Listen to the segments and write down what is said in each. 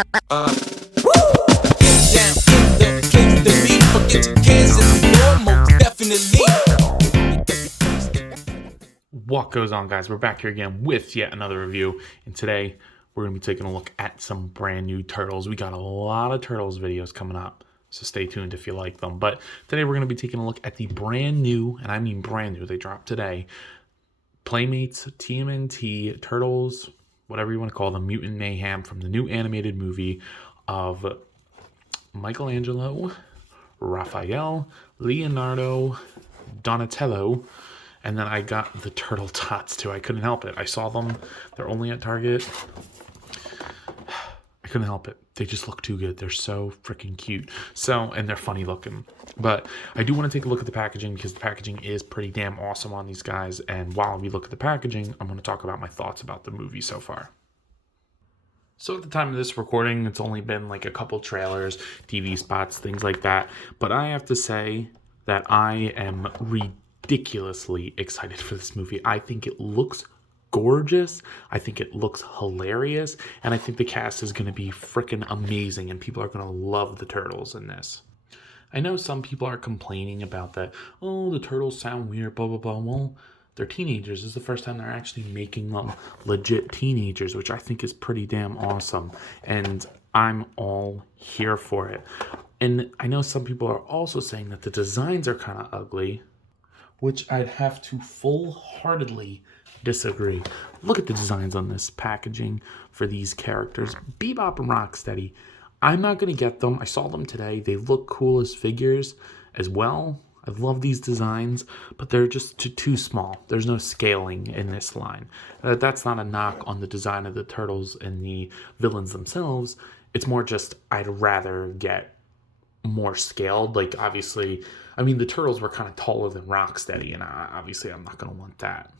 Down in the place to be. Forget your cares and more, most definitely. What goes on, guys? We're back here again with yet another review, and today we're going to be taking a look at some brand new Turtles. We got a lot of Turtles videos coming up, so stay tuned if you like them. But today we're going to be taking a look at the brand new, and I mean brand new, they dropped today, Playmates TMNT Turtles, whatever you want to call them, Mutant Mayhem, from the new animated movie of Michelangelo, Raphael, Leonardo, Donatello, and then I got the turtle tots too. I couldn't help it. I saw them. They're only at Target. I couldn't help it. They just look too good. They're so freaking cute. So, and they're funny looking. But I do want to take a look at the packaging because the packaging is pretty damn awesome on these guys. And while we look at the packaging, I'm going to talk about my thoughts about the movie so far. So at the time of this recording, it's only been like a couple trailers, TV spots, things like that. But I have to say that I am ridiculously excited for this movie. I think it looks gorgeous. I think it looks hilarious. And I think the cast is going to be freaking amazing. And people are going to love the Turtles in this. I know some people are complaining about that. Oh, the Turtles sound weird, blah, blah, blah. Well, they're teenagers. This is the first time they're actually making them legit teenagers, which I think is pretty damn awesome. And I'm all here for it. And I know some people are also saying that the designs are kind of ugly, which I'd have to full-heartedly disagree. Look at the designs on this packaging for these characters. Bebop and Rocksteady. I'm not going to get them. I saw them today. They look cool as figures as well. I love these designs, but they're just too small. There's no scaling in this line. That's not a knock on the design of the Turtles and the villains themselves. It's more just I'd rather get more scaled. Like, obviously, I mean, the Turtles were kind of taller than Rocksteady, and obviously I'm not going to want that.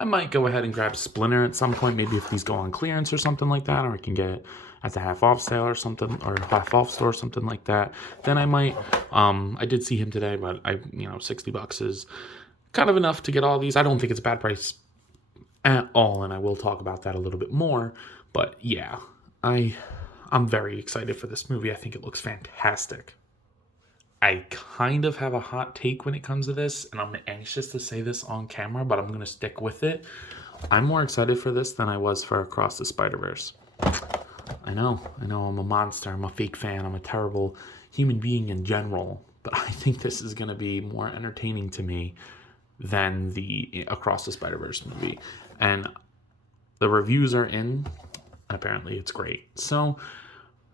I might go ahead and grab Splinter at some point, maybe if these go on clearance or something like that, or I can get it at the half-off sale or something, or half-off store or something like that. Then I might, I did see him today, but $60 is kind of enough to get all these. I don't think it's a bad price at all, and I will talk about that a little bit more. But yeah, I'm very excited for this movie. I think it looks fantastic. I kind of have a hot take when it comes to this, and I'm anxious to say this on camera, but I'm going to stick with it. I'm more excited for this than I was for Across the Spider-Verse. I know, I'm a monster, I'm a fake fan, I'm a terrible human being in general, but I think this is going to be more entertaining to me than the Across the Spider-Verse movie. And the reviews are in, and apparently it's great. So,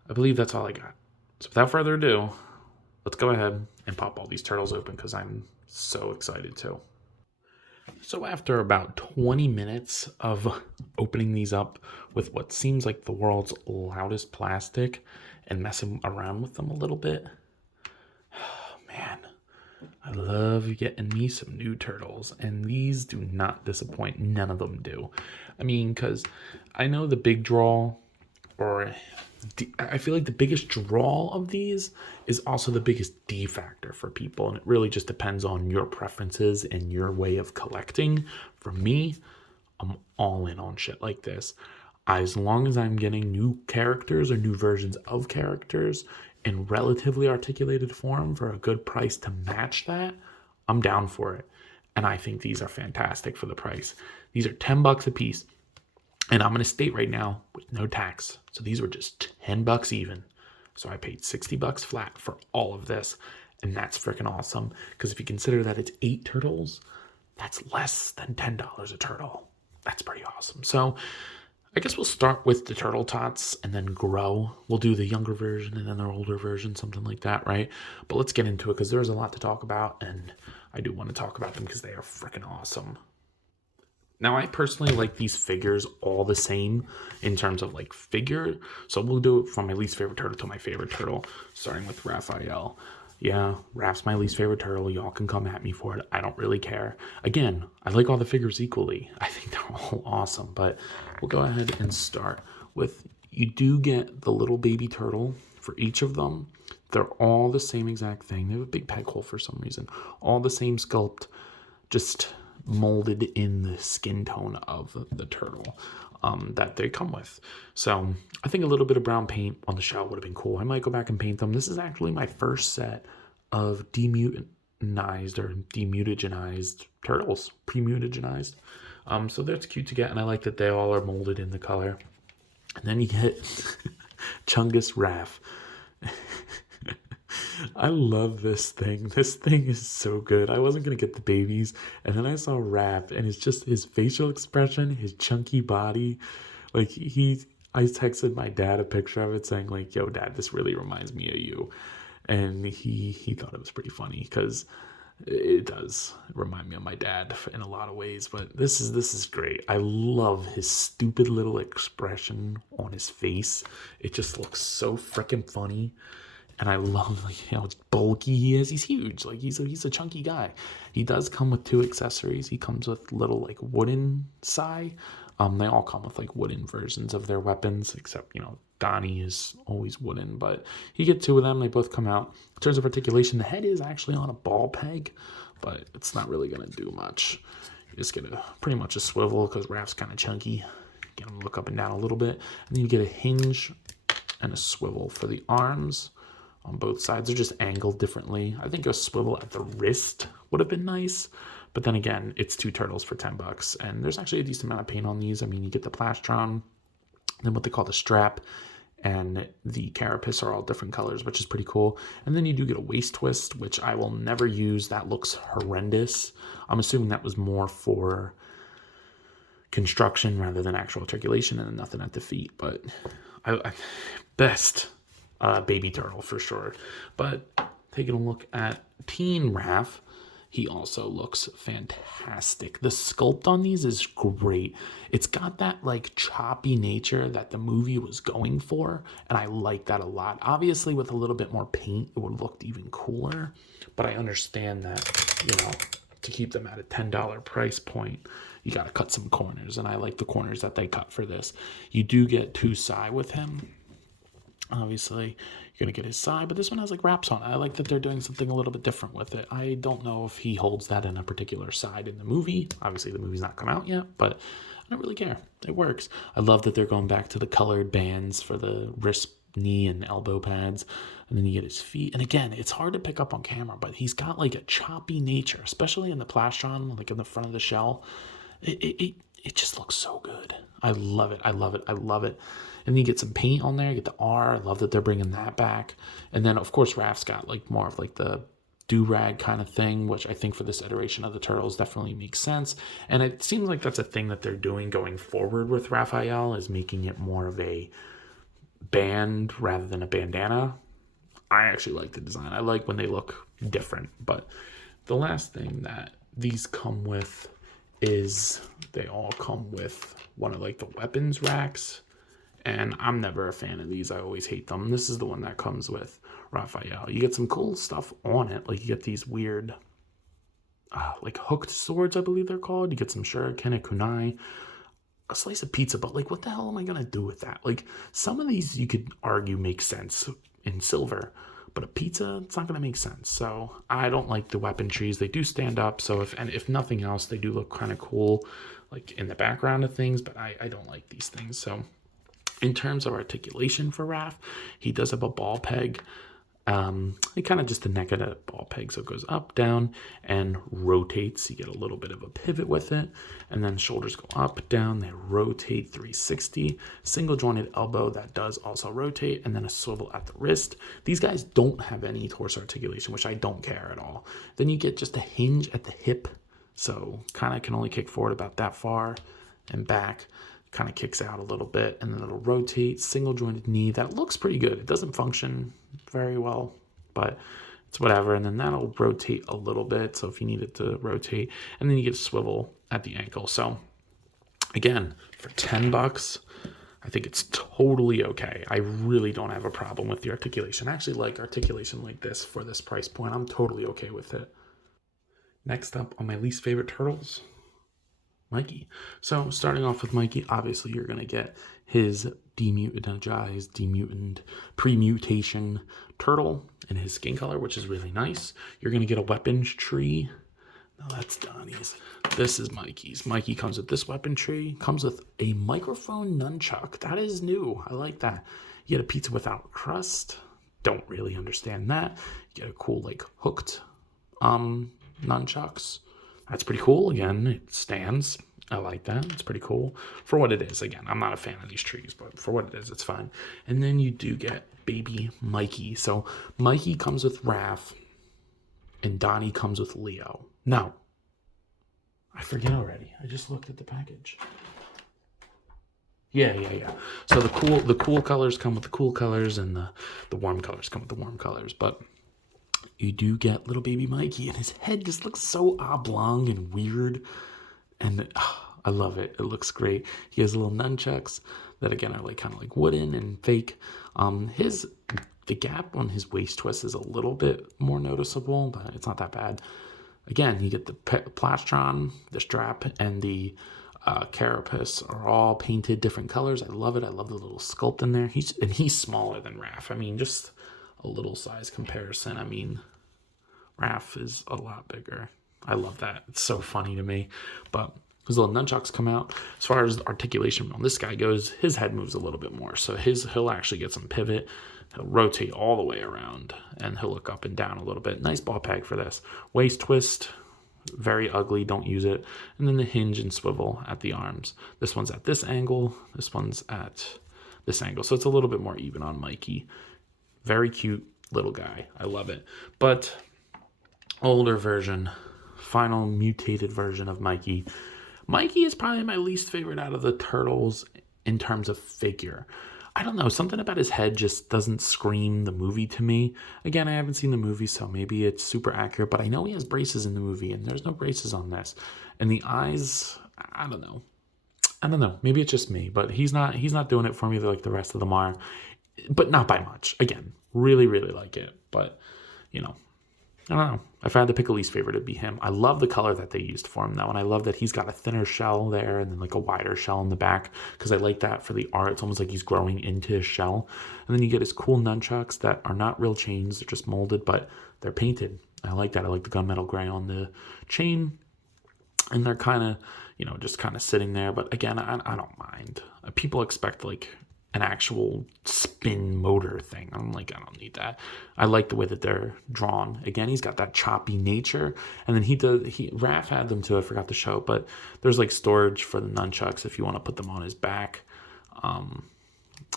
I believe that's all I got. So without further ado, let's go ahead and pop all these Turtles open because I'm so excited too. So after about 20 minutes of opening these up with what seems like the world's loudest plastic and messing around with them a little bit, man, I love getting me some new Turtles, and these do not disappoint. None of them do. I mean, because I know the big draw, or I feel like the biggest draw of these is also the biggest D factor for people, and it really just depends on your preferences and your way of collecting. For me, I'm all in on shit like this. As long as I'm getting new characters or new versions of characters in relatively articulated form for a good price to match that, I'm down for it. And I think these are fantastic for the price. These are $10 a piece. And I'm going to state right now, with no tax. So these were just $10 even. So I paid $60 flat for all of this. And that's freaking awesome. Because if you consider that it's 8 turtles, that's less than $10 a turtle. That's pretty awesome. So I guess we'll start with the turtle tots and then grow. We'll do the younger version and then their older version, something like that, right? But let's get into it because there's a lot to talk about. And I do want to talk about them because they are freaking awesome. Now, I personally like these figures all the same in terms of like figure. So we'll do it from my least favorite turtle to my favorite turtle, starting with Raphael. Yeah, Raph's my least favorite turtle. Y'all can come at me for it. I don't really care. Again, I like all the figures equally. I think they're all awesome. But we'll go ahead and start with, you do get the little baby turtle for each of them. They're all the same exact thing. They have a big peg hole for some reason. All the same sculpt, just molded in the skin tone of the turtle. that they come with. So I think a little bit of brown paint on the shell would have been cool. I might go back and paint them. This is actually my first set of demutagenized or demutagenized turtles, pre-mutagenized. So that's cute to get, and I like that they all are molded in the color. And then you get Chungus Raph. I love this thing. This thing is so good. I wasn't going to get the babies, and then I saw Raph, and it's just his facial expression, his chunky body. Like, I texted my dad a picture of it saying, like, yo, Dad, this really reminds me of you. And he thought it was pretty funny because it does remind me of my dad in a lot of ways. But this is great. I love his stupid little expression on his face. It just looks so freaking funny. And I love, like, how bulky he is. He's huge. Like, he's a chunky guy. He does come with 2 accessories. He comes with little, like, wooden sai. They all come with, like, wooden versions of their weapons, except, Donnie is always wooden. But you get 2 of them. They both come out. In terms of articulation, the head is actually on a ball peg, but it's not really going to do much. You just get pretty much a swivel because Raph's kind of chunky. Get him to look up and down a little bit. And then you get a hinge and a swivel for the arms. On both sides, they're just angled differently. I think a swivel at the wrist would have been nice, but then again, it's 2 turtles for $10, and there's actually a decent amount of paint on these. I mean, you get the plastron, then what they call the strap, and the carapace are all different colors, which is pretty cool. And then you do get a waist twist, which I will never use. That looks horrendous. I'm assuming that was more for construction rather than actual articulation, and then nothing at the feet. But best baby turtle for sure. But taking a look at Teen Raph, he also looks fantastic. The sculpt on these is great. It's got that, like, choppy nature that the movie was going for, and I like that a lot. Obviously, with a little bit more paint, it would have looked even cooler, but I understand that, to keep them at a $10 price point, you got to cut some corners, and I like the corners that they cut for this. You do get 2 sai with him. Obviously, you're going to get his side, but this one has, like, wraps on it. I like that they're doing something a little bit different with it. I don't know if he holds that in a particular side in the movie. Obviously, the movie's not come out yet, but I don't really care. It works. I love that they're going back to the colored bands for the wrist, knee, and elbow pads, and then you get his feet. And again, it's hard to pick up on camera, but he's got, like, a choppy nature, especially in the plastron, like in the front of the shell. It just looks so good. I love it. I love it. I love it. And then you get some paint on there. You get the R. I love that they're bringing that back. And then, of course, Raph's got, like, more of, like, the do-rag kind of thing, which I think for this iteration of the Turtles definitely makes sense. And it seems like that's a thing that they're doing going forward with Raphael, is making it more of a band rather than a bandana. I actually like the design. I like when they look different. But the last thing that these come with is they all come with one of, like, the weapons racks. And I'm never a fan of these. I always hate them. This is the one that comes with Raphael. You get some cool stuff on it. Like, you get these weird, like, hooked swords, I believe they're called. You get some shuriken, a kunai, a slice of pizza. But, like, what the hell am I going to do with that? Like, some of these you could argue make sense in silver. But a pizza, it's not going to make sense. So I don't like the weapon trees. They do stand up. So if nothing else, they do look kind of cool, like, in the background of things. But I don't like these things. So in terms of articulation for Raph, he does have a ball peg. It kind of just the neck of the ball peg, so it goes up, down, and rotates. You get a little bit of a pivot with it, and then shoulders go up, down, they rotate 360. Single jointed elbow that does also rotate, and then a swivel at the wrist. These guys don't have any torso articulation, which I don't care at all. Then you get just a hinge at the hip, so kind of can only kick forward about that far and back. Kind of kicks out a little bit, and then it'll rotate. Single jointed knee, that looks pretty good. It doesn't function very well, but it's whatever. And then that'll rotate a little bit, so if you need it to rotate, and then you get a swivel at the ankle. So again, for $10, I think it's totally okay. I really don't have a problem with the articulation. I actually like articulation like this for this price point. I'm totally okay with it. Next up on my least favorite turtles, Mikey. So starting off with Mikey, obviously you're going to get his demutant, pre-mutation turtle in his skin color, which is really nice. You're going to get a weapons tree Oh, that's Donnie's. This is Mikey's. Mikey comes with this weapon tree. Comes with a microphone nunchuck. That is new. I like that. You get a pizza without crust. Don't really understand that. You get a cool like hooked nunchucks. That's pretty cool. Again, it stands. I like that. It's pretty cool for what it is. Again, I'm not a fan of these trees, but for what it is, it's fine. And then you do get baby Mikey. So Mikey comes with Raph, and Donnie comes with Leo. No, I forget already. I just looked at the package. Yeah. So the cool colors come with the cool colors, and the warm colors come with the warm colors. But you do get little baby Mikey, and his head just looks so oblong and weird, and I love it. It looks great. He has little nunchucks that again are like kind of like wooden and fake. The gap on his waist twist is a little bit more noticeable, but it's not that bad. Again, you get the plastron, the strap, and the carapace are all painted different colors. I love it. I love the little sculpt in there. He's smaller than Raph. I mean, just a little size comparison. I mean, Raph is a lot bigger. I love that. It's so funny to me. But his little nunchucks come out. As far as the articulation on this guy goes, his head moves a little bit more. So he'll actually get some pivot. He'll rotate all the way around, and he'll look up and down a little bit. Nice ball peg for this. Waist twist, very ugly. Don't use it. And then the hinge and swivel at the arms. This one's at this angle. This one's at this angle. So it's a little bit more even on Mikey. Very cute little guy. I love it. But older version, final mutated version of Mikey. Mikey is probably my least favorite out of the turtles in terms of figure. I don't know, something about his head just doesn't scream the movie to me. Again, I haven't seen the movie, so maybe it's super accurate, but I know he has braces in the movie, and there's no braces on this. And the eyes, I don't know. Maybe it's just me, but he's not doing it for me like the rest of them are. But not by much. Again, really, really like it. But, I don't know. If I had to pick a least favorite, it'd be him. I love the color that they used for him, though, and I love that he's got a thinner shell there and then like a wider shell in the back, because I like that for the art. It's almost like he's growing into his shell. And then you get his cool nunchucks that are not real chains. They're just molded, but they're painted. I like that. I like the gunmetal gray on the chain, and they're kind of, just kind of sitting there. But again, I don't mind. People expect like an actual spin motor thing. I'm like, I don't need that. I like the way that they're drawn. Again, he's got that choppy nature. And then Raph had them too, I forgot to show, but there's like storage for the nunchucks if you want to put them on his back. I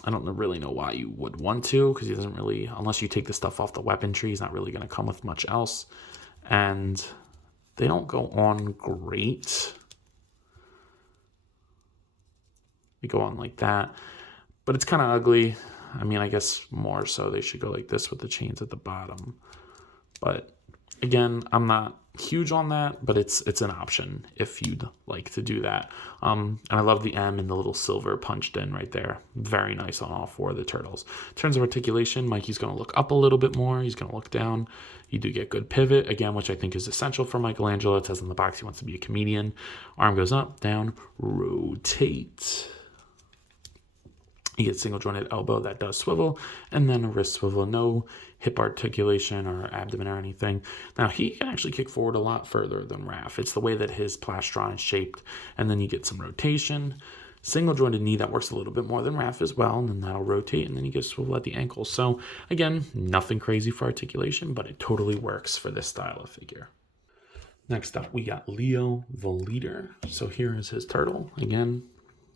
don't really know why you would want to, because he doesn't really, unless you take the stuff off the weapon tree, he's not really going to come with much else. And they don't go on great. They go on like that. But it's kind of ugly. I mean, I guess more so they should go like this with the chains at the bottom. But again, I'm not huge on that, but it's an option if you'd like to do that. And I love the M and the little silver punched in right there. Very nice on all four of the turtles. In terms of articulation, Mikey's going to look up a little bit more. He's going to look down. You do get good pivot, again, which I think is essential for Michelangelo. It says in the box he wants to be a comedian. Arm goes up, down, rotate. You get single jointed elbow that does swivel, and then a wrist swivel. No hip articulation or abdomen or anything. Now, he can actually kick forward a lot further than Raph. It's the way that his plastron is shaped, and then you get some rotation. Single jointed knee, that works a little bit more than Raph as well, and then that'll rotate, and then you get a swivel at the ankle. So, again, nothing crazy for articulation, but it totally works for this style of figure. Next up, we got Leo the Leader. So here is his turtle. Again,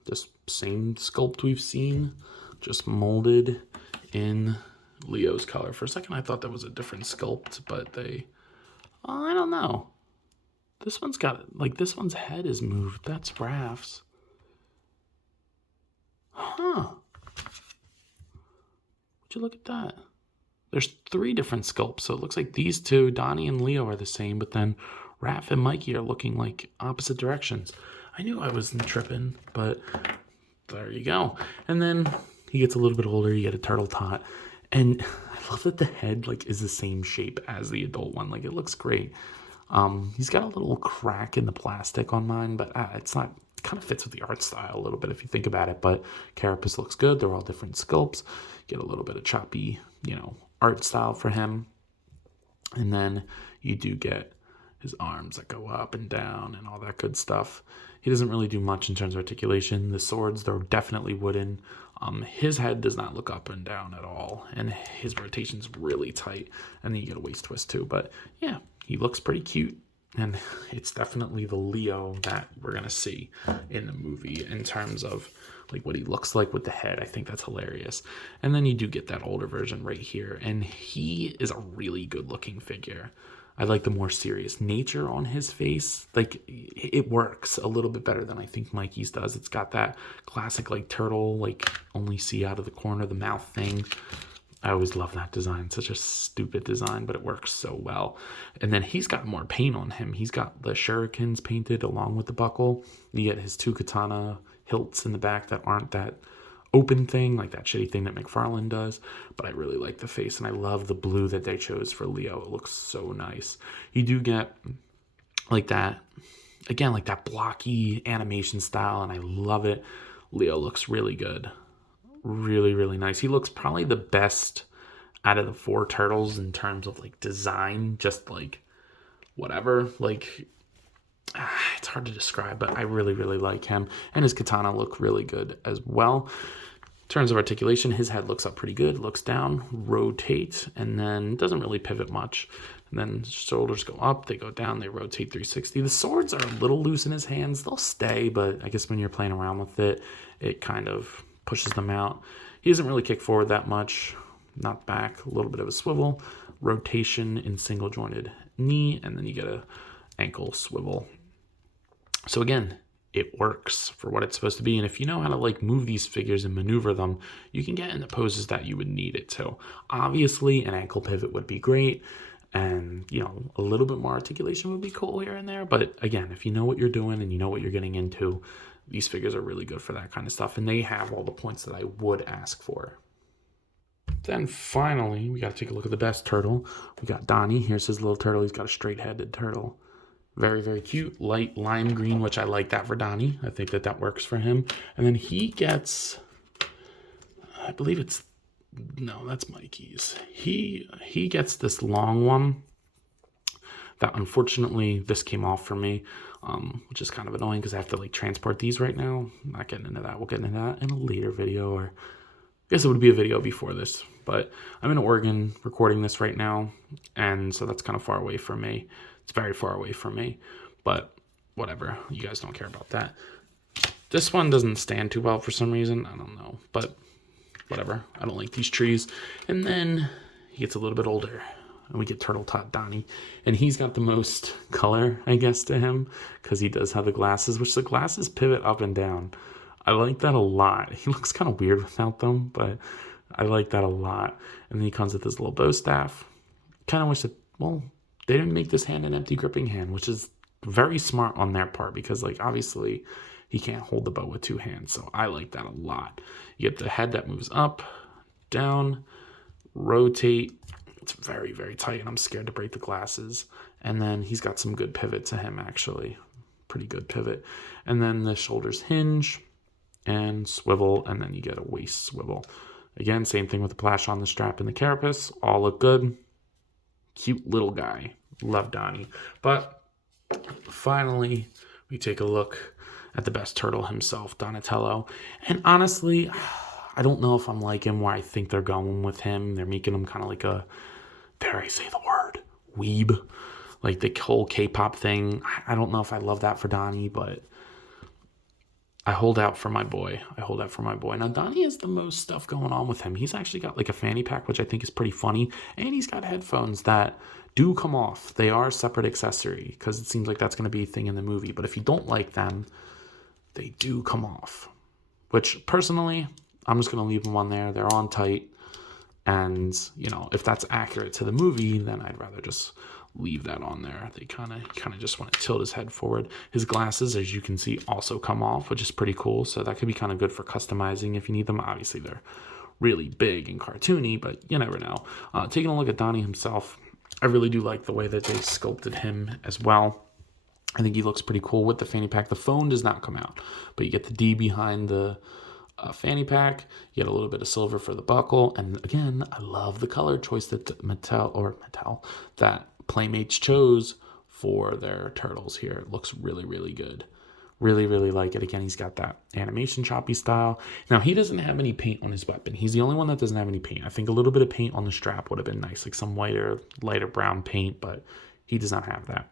just same sculpt we've seen, just molded in Leo's color. For a second, I thought that was a different sculpt, but I don't know. This one's got, like, this one's head is moved. That's Raph's. Huh. Would you look at that? There's 3 different sculpts, so it looks like these two, Donnie and Leo, are the same, but then Raph and Mikey are looking like opposite directions. I knew I wasn't tripping, but there you go. And then he gets a little bit older, you get a turtle tot. And I love that the head is the same shape as the adult one. It looks great. He's got a little crack in the plastic on mine, but it's not, it kind of fits with the art style a little bit if you think about it. But carapace looks good. They're all different sculpts. Get a little bit of choppy, art style for him. And then you do get his arms that go up and down and all that good stuff. He doesn't really do much in terms of articulation. The swords, they're definitely wooden. His head does not look up and down at all, and his rotation's really tight. And then you get a waist twist too. But yeah, he looks pretty cute, and it's definitely the Leo that we're gonna see in the movie in terms of like what he looks like with the head. I think that's hilarious. And then you do get that older version right here, and he is a really good looking figure. I like the more serious nature on his face. Like, it works a little bit better than I think Mikey's does. It's got that classic, like, turtle, like, only see out of the corner of the mouth thing. I always love that design. Such a stupid design, but it works so well. And then he's got more paint on him. He's got the shurikens painted along with the buckle. You get his 2 katana hilts in the back that aren't that open thing, like that shitty thing that McFarlane does. But I really like the face, and I love the blue that they chose for Leo. It looks so nice. You do get like that, again, like that blocky animation style, and I love it. Leo looks really good. Really, really nice. He looks probably the best out of the 4 turtles in terms of like design, just like whatever. Like, it's hard to describe, but I really, really like him. And his katana look really good as well. In terms of articulation, his head looks up pretty good, looks down, rotate, and then doesn't really pivot much. And then shoulders go up, they go down, they rotate 360. The swords are a little loose in his hands. They'll stay, but I guess when you're playing around with it, it kind of pushes them out. He doesn't really kick forward that much, not back, a little bit of a swivel, rotation in single jointed knee, and then you get a ankle swivel. So again, it works for what it's supposed to be. And if you know how to like move these figures and maneuver them, you can get in the poses that you would need it to. Obviously, an ankle pivot would be great. And, you know, a little bit more articulation would be cool here and there. But again, if you know what you're doing and you know what you're getting into, these figures are really good for that kind of stuff. And they have all the points that I would ask for. Then finally, we got to take a look at the best turtle. We got Donnie. Here's his little turtle. He's got a straight-headed turtle. Very, very cute. Light lime green, which I like that for Donnie. I think that that works for him. And then he gets, I believe it's, no, that's Mikey's. He gets this long one that unfortunately this came off for me, which is kind of annoying because I have to like transport these right now. I'm not getting into that. We'll get into that in a later video, or I guess it would be a video before this. But I'm in Oregon recording this right now, and so that's kind of far away from me. It's very far away from me, but whatever. You guys don't care about that. This one doesn't stand too well for some reason. I don't know, but whatever. I don't like these trees. And then he gets a little bit older, and we get Turtle Tot Donnie. And he's got the most color, I guess, to him, because he does have the glasses, which the glasses pivot up and down. I like that a lot. He looks kind of weird without them, but I like that a lot. And then he comes with this little bow staff. Kind of wish that, well, they didn't make this hand an empty gripping hand, which is very smart on their part because, like, obviously he can't hold the bow with 2 hands. So I like that a lot. You get the head that moves up, down, rotate. It's very, very tight, and I'm scared to break the glasses. And then he's got some good pivot to him, actually. Pretty good pivot. And then the shoulders hinge and swivel, and then you get a waist swivel. Again, same thing with the plash on the strap and the carapace. All look good. Cute little guy. Love Donnie. But finally, we take a look at the best turtle himself, Donatello. And honestly, I don't know if I'm liking where I think they're going with him. They're making him kind of like a, dare I say the word, weeb. Like the whole K-pop thing. I don't know if I love that for Donnie, but I hold out for my boy. Now, Donnie has the most stuff going on with him. He's actually got like a fanny pack, which I think is pretty funny. And he's got headphones that do come off. They are a separate accessory because it seems like that's going to be a thing in the movie. But if you don't like them, they do come off. Which, personally, I'm just going to leave them on there. They're on tight. And, you know, if that's accurate to the movie, then I'd rather just leave that on there. They kind of just want to tilt his head forward. His glasses, as you can see, also come off, which is pretty cool. So that could be kind of good for customizing if you need them. Obviously, they're really big and cartoony, but you never know. Taking a look at Donnie himself, I really do like the way that they sculpted him as well. I think he looks pretty cool with the fanny pack. The phone does not come out, but you get the D behind the fanny pack. You get a little bit of silver for the buckle. And again, I love the color choice that Mattel, that Playmates chose for their turtles here. It looks really, really good. Really, really like it. Again, he's got that animation choppy style. Now, he doesn't have any paint on his weapon. He's the only one that doesn't have any paint. I think a little bit of paint on the strap would have been nice, like some lighter brown paint, but he does not have that.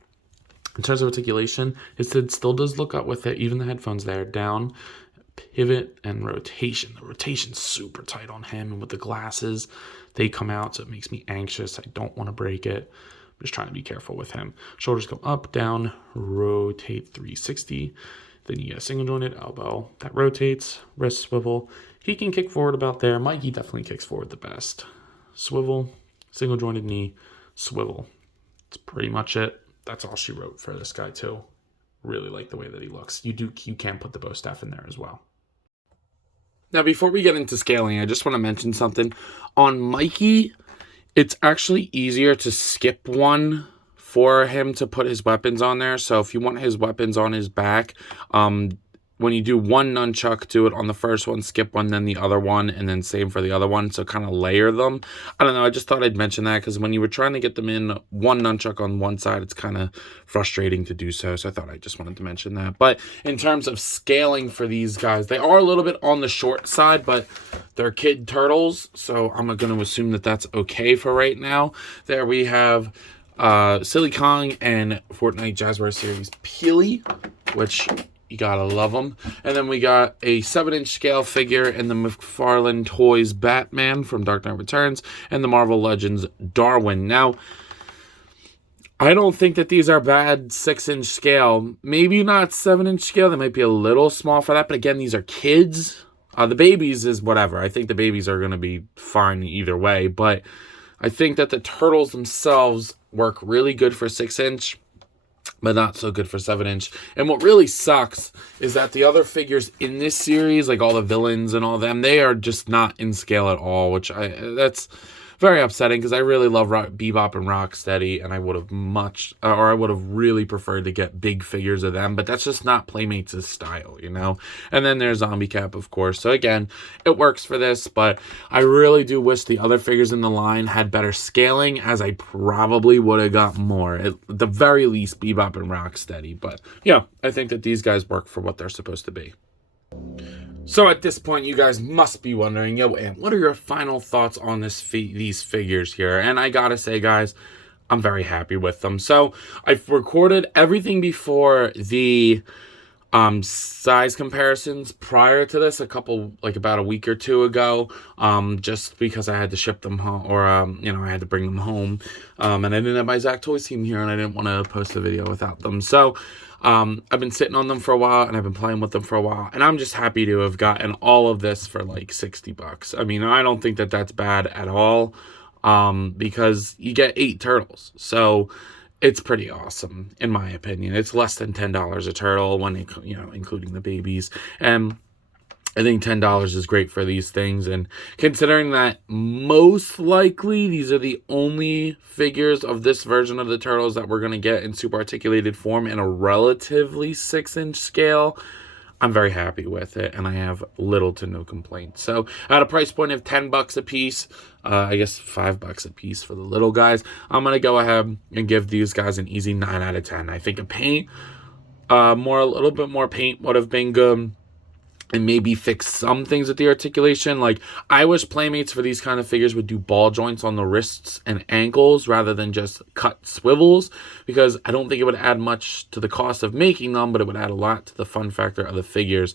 In terms of articulation, it still does look up with it, even the headphones there, down, pivot, and rotation. The rotation's super tight on him, and with the glasses, they come out, so it makes me anxious. I don't want to break it. I'm just trying to be careful with him. Shoulders go up, down, rotate 360. Then you get a single jointed elbow that rotates, wrist swivel. He can kick forward about there. Mikey definitely kicks forward the best. Swivel, single jointed knee, swivel. That's pretty much it. That's all she wrote for this guy too. Really like the way that he looks. You can put the bow staff in there as well. Now, before we get into scaling, I just want to mention something. On Mikey, it's actually easier to skip one for him to put his weapons on there. So if you want his weapons on his back, when you do one nunchuck, do it on the first one, skip one, then the other one, and then same for the other one. So kind of layer them. I don't know. I just thought I'd mention that because when you were trying to get them in one nunchuck on one side, it's kind of frustrating to do so. So I thought I just wanted to mention that. But in terms of scaling for these guys, they are a little bit on the short side, but they're kid turtles. So I'm going to assume that that's okay for right now. There we have Silly Kong and Fortnite Jazzware Series Peely, which you gotta love them. And then we got a 7-inch scale figure in the McFarlane Toys Batman from Dark Knight Returns and the Marvel Legends Darwin. Now, I don't think that these are bad 6-inch scale. Maybe not 7-inch scale. They might be a little small for that. But again, these are kids. The babies is whatever. I think the babies are going to be fine either way. But I think that the turtles themselves work really good for 6-inch. But not so good for 7-inch. And what really sucks is that the other figures in this series, like all the villains and all them, they are just not in scale at all, which that's very upsetting because I really love Bebop and Rocksteady, and I would have really preferred to get big figures of them, but that's just not Playmates' style, you know? And then there's Zombie Cap, of course. So again, it works for this, but I really do wish the other figures in the line had better scaling, as I probably would have got more. At the very least, Bebop and Rocksteady. But yeah, I think that these guys work for what they're supposed to be. So at this point, you guys must be wondering, yo, and what are your final thoughts on these figures here? And I gotta say, guys, I'm very happy with them. So I've recorded everything before the size comparisons prior to this, about a week or two ago, just because I had to ship them home, or I had to bring them home, and I didn't have my Zach Toys team here, and I didn't want to post a video without them. So I've been sitting on them for a while, and I've been playing with them for a while, and I'm just happy to have gotten all of this for like $60. I mean, I don't think that that's bad at all, because you get 8 turtles, so it's pretty awesome in my opinion. It's less than $10 a turtle when including the babies, and I think $10 is great for these things. And considering that most likely these are the only figures of this version of the turtles that we're going to get in super articulated form in a relatively 6-inch scale, I'm very happy with it, and I have little to no complaints. So at a price point of $10 a piece, I guess $5 a piece for the little guys, I'm going to go ahead and give these guys an easy 9 out of 10. I think a little bit more paint would have been good, and maybe fix some things with the articulation. Like, I wish Playmates for these kind of figures would do ball joints on the wrists and ankles rather than just cut swivels, because I don't think it would add much to the cost of making them, but it would add a lot to the fun factor of the figures.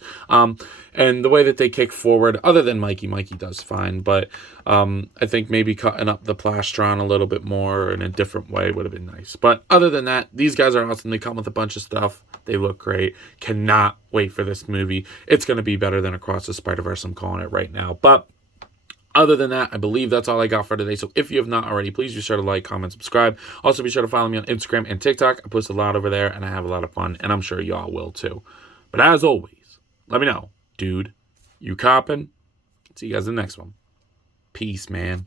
And the way that they kick forward, other than Mikey does fine, but I think maybe cutting up the plastron a little bit more in a different way would have been nice. But other than that, these guys are awesome. They come with a bunch of stuff. They look great. Cannot wait for this movie. It's going to be better than Across the Spider-Verse. I'm calling it right now. But other than that, I believe that's all I got for today. So if you have not already, please be sure to like, comment, subscribe. Also, be sure to follow me on Instagram and TikTok. I post a lot over there, and I have a lot of fun, and I'm sure y'all will too. But as always, let me know, dude, you coppin'? See you guys in the next one. Peace, man.